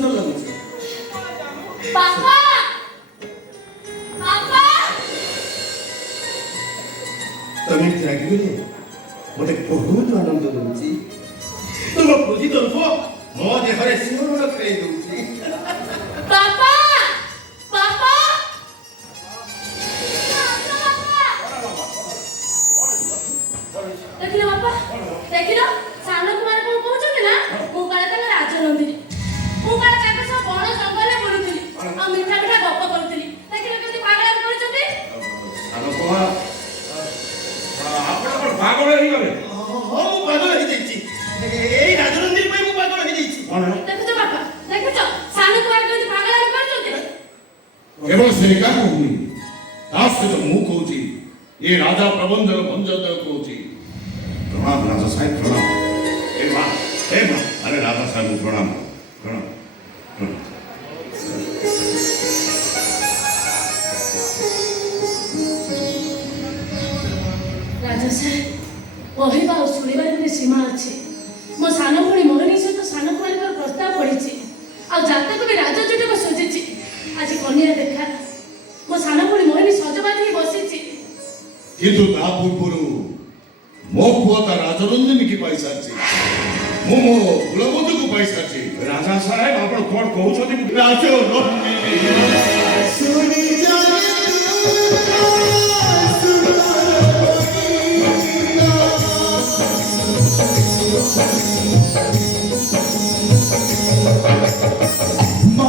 ସୁନ୍ଦର ଲାଗୁଛି। ବାପା ବାପା ତମେ ରାଗିଲେ ମତେ ବହୁତ ଆନନ୍ଦ ଦଉଛି। ତୁମ କ୍ରୋଧିତ ରୂପ ମୋ ଦେହରେ ଶିହରଣ ଖେଳେଇ ଦଉଛି। ବାପା ବାପା ଦେଖିଲ ବାପା ଦେଖିଲ ସାନ କୁମାର କଣ କହୁଛନ୍ତି ନା ମୁଁ କାଳେ ତାଙ୍କ ରାଜନନ୍ଦିନୀ ମୁଁ କାଳେ ତାଙ୍କ ସହ ବଣ ଜଙ୍ଗଲରେ ବୁଲୁଥିଲି ଆଉ ମିଠା ମିଠା ଗପ କରୁଥିଲି ଦେଖିଲ କେମିତି ପାଗଳ କରୁଛନ୍ତି। ସାନ କୁମାର ଆପଣ କଣ ପାଗଳ ହେଇଗଲେ? ହଁ ମୁଁ ପାଗଳ ହେଇଯାଇଛି। ଏଇ ରାଜନନ୍ଦିନୀ ପାଇଁ ମୁଁ ପାଗଳ ହେଇଯାଇଛି। ଦେଖୁଛ ବାପା ଦେଖୁଛ ସାନ କୁମାର କେମିତି ପାଗଳ କରୁଛନ୍ତି। କେବଳ ସେ ଏକା କହୁନି ତା ସହିତ ମୁଁ କହୁଛି ଏ ରାଜା ପ୍ରବନ୍ଧର ଭଞ୍ଜନ କହୁଛି। प्रणाम राजा साहब प्रणाम। ए माँ अरे राजा साहब प्रणाम प्रणाम प्रणाम। राजा साहेब कहवा और शुणवार गोटे सीमा अच्छे मो सान भणी मोहिनी सहित सान कुमार प्रस्ताव पड़ी आ जातक भी राजजुटक सजिची आज कन्या देखा मो सान भणी मोहिनी सजबाज ही बसी किंतु ता पूर्व मो पुआ ता राजनंदिनी की पाई साची मो मो कुलवधु को पाई साची। राजा साहब आप कौन कहते राजनंदिनी सुनी जाए Oh,